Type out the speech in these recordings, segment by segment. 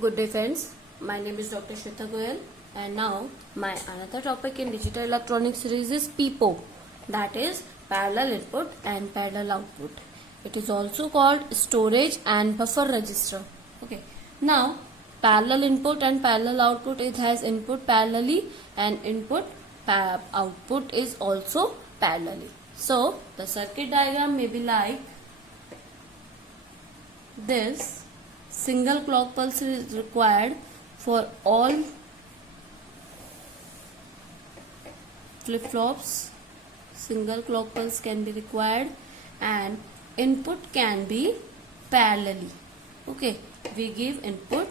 Good day friends, my name is Dr. Shweta Goyal and now my another topic in digital electronics series is PIPO, that is parallel input and parallel output. It is also called storage and buffer register. Okay, now parallel input and parallel output, it has input parallelly and output is also parallelly. So the circuit diagram may be like this. Single clock pulse is required for all flip-flops. Single clock pulse can be required and input can be parallelly. Okay, we give input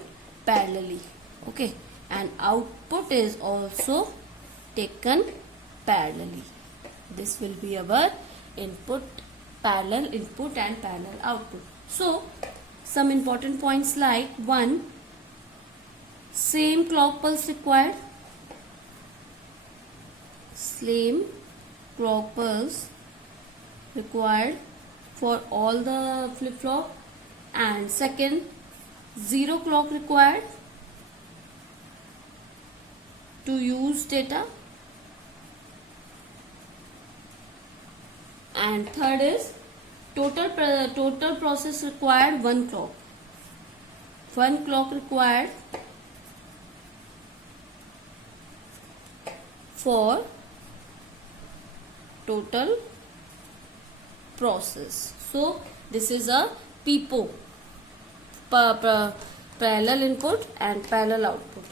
parallelly. Okay, and output is also taken parallelly. This will be our input, parallel input and parallel output. So some important points like 1. Same clock pulse required. Same clock pulse required for all the flip-flop. And second, 0 clock required to use data. And third is total process required 1 clock. 1 clock required for total process. So this is a PIPO, parallel input and parallel output.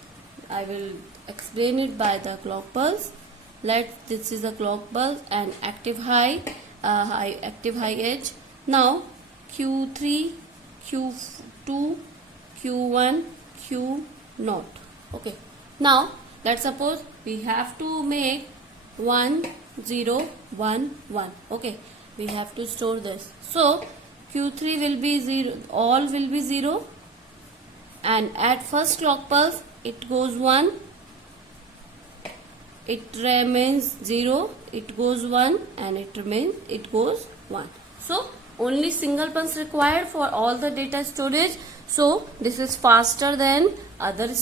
I will explain it by the clock pulse. This is a clock pulse and active high edge. Now Q3, Q2, Q1, Q0. Okay, now let's suppose we have to make 1 0 1 1. Okay, we have to store this. So Q3 will be 0, all will be 0, and at first clock pulse it goes 1, it remains 0, it goes 1, and it goes 1. So only single pulse required for all the data storage. So this is faster than other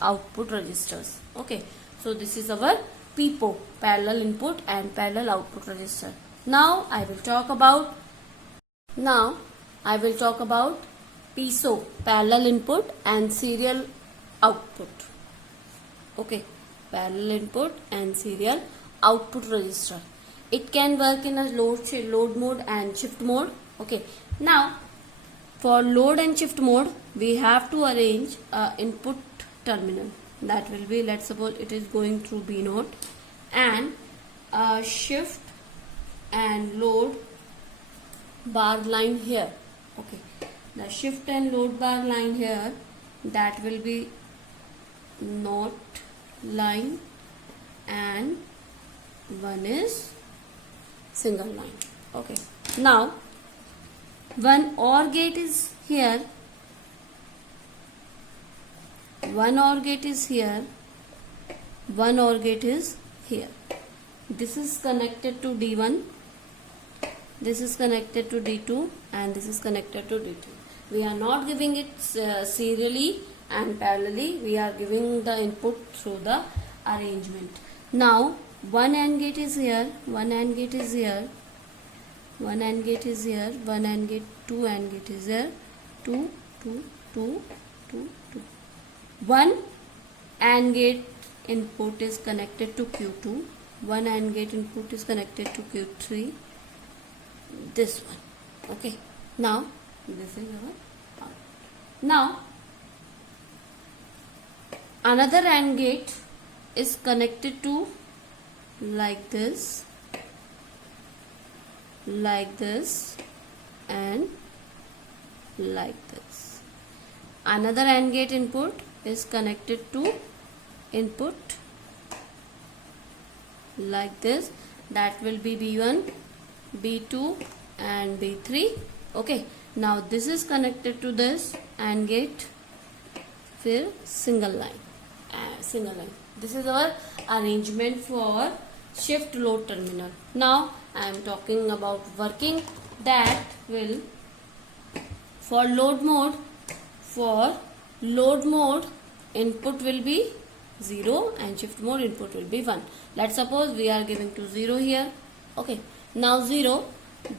output registers. Okay, so this is our PIPO, parallel input and parallel output register. Now I will talk about PISO, parallel input and serial output. Okay, parallel input and serial output register. It can work in a load mode and shift mode. Okay, now for load and shift mode we have to arrange a input terminal. That will be, let's suppose it is going through B node, and a shift and load bar line here. Okay, the shift and load bar line here, that will be not line, and one is single line. Okay, now one OR gate is here, one OR gate is here, one OR gate is here. This is connected to D1, this is connected to D2, and this is connected to D3. We are not giving it serially and parallelly, we are giving the input through the arrangement. Now one AND gate is here, one AND gate is here, one AND gate is here, one AND gate, two AND gate is here, 2 2 2 2 2. One AND gate input is connected to Q2, one AND gate input is connected to Q3, this one. Okay, now this is our output. Now another AND gate is connected to like this, and like this. Another AND gate input is connected to input like this. That will be B1, B2 and B3. Okay, now this is connected to this AND gate, फिर single line. This is our arrangement for shift load terminal. Now I am talking about working. That will, for load mode, for load mode input will be 0 and shift mode input will be 1. Let's suppose we are giving to 0 here. Okay, now 0,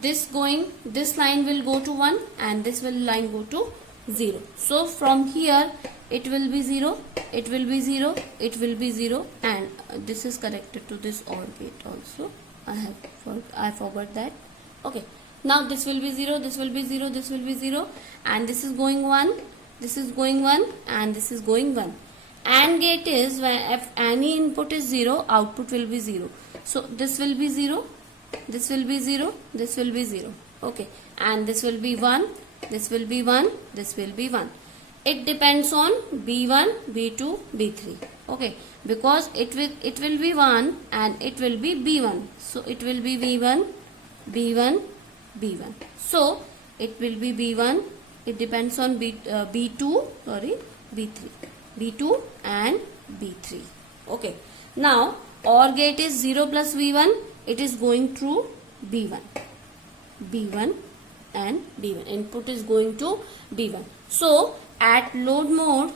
this line will go to 1 and this line go to 0. So from here it will be 0, it will be 0, it will be 0, and this is connected to this OR gate also. I forgot that. Okay, now this will be 0, this will be 0, this will be 0, and this is going 1, this is going 1, and this is going 1. AND gate is when if any input is 0, output will be 0. So this will be 0, this will be 0, this will be 0. Okay, and this will be 1, this will be 1, this will be 1. It depends on B1, B2, B3. Okay, because it will be 1 and it will be B1. So it will be B1, B1, B1. So it will be B1. It depends on B2, B3. B2 and B3. Okay. Now OR gate is 0 plus V1. It is going through B1. B1 and B1. Input is going to B1. So at load mode,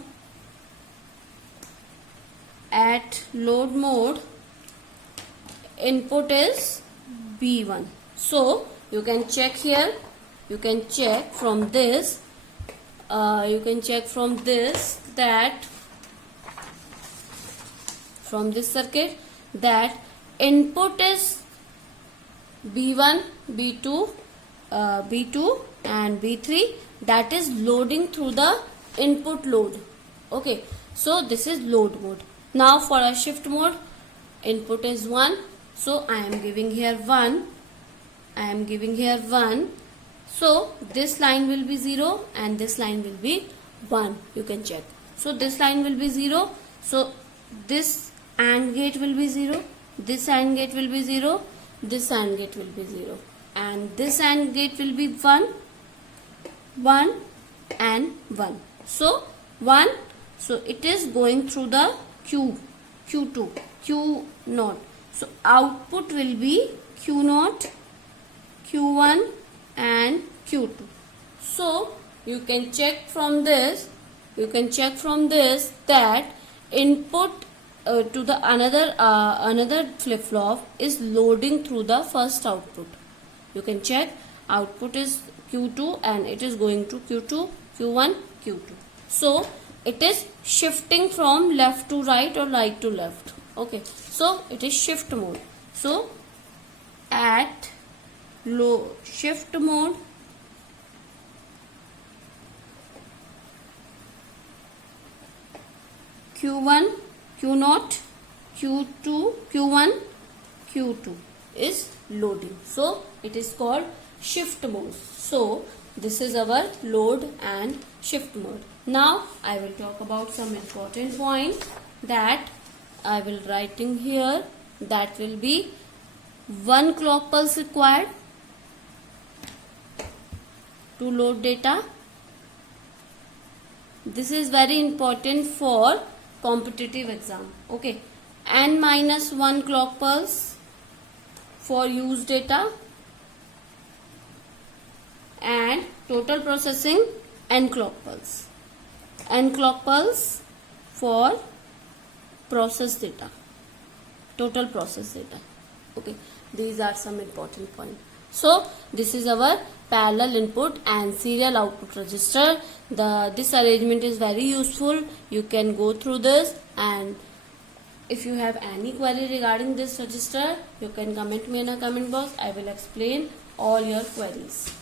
input is B1. So you can check here. You can check from this. That from this circuit that input is B1, B2, B2 and B3, that is loading through the input load. Okay, so this is load mode. Now for a shift mode, input is 1, so I am giving here 1. So this line will be 0 and this line will be 1. You can check. So this line will be 0. So this AND gate will be 0. This AND gate will be 0. This AND gate will be 0. And this AND gate will be 1, 1 and 1. So 1. So it is going through the Q2, Q0. So output will be Q0, Q1 and Q2. So you can check from this. That input to the another flip flop is loading through the first output. You can check output is Q2 and it is going to Q2, Q1, Q2. So it is shifting from left to right or right to left. Okay, so it is shift mode. So at low shift mode, Q1, Q0, Q2, Q1, Q2 is loading. So it is called shift mode. So this is our load and shift mode. Now I will talk about some important point that I will writing here. That will be 1 clock pulse required to load data. This is very important for competitive exam. Okay, n minus 1 clock pulse for use data, and total processing n clock pulse. N clock pulse for process data, total process data. Okay, these are some important points. So this is our parallel input and serial output register. This arrangement is very useful. You can go through this, and if you have any query regarding this register, you can comment me in a comment box. I will explain all your queries.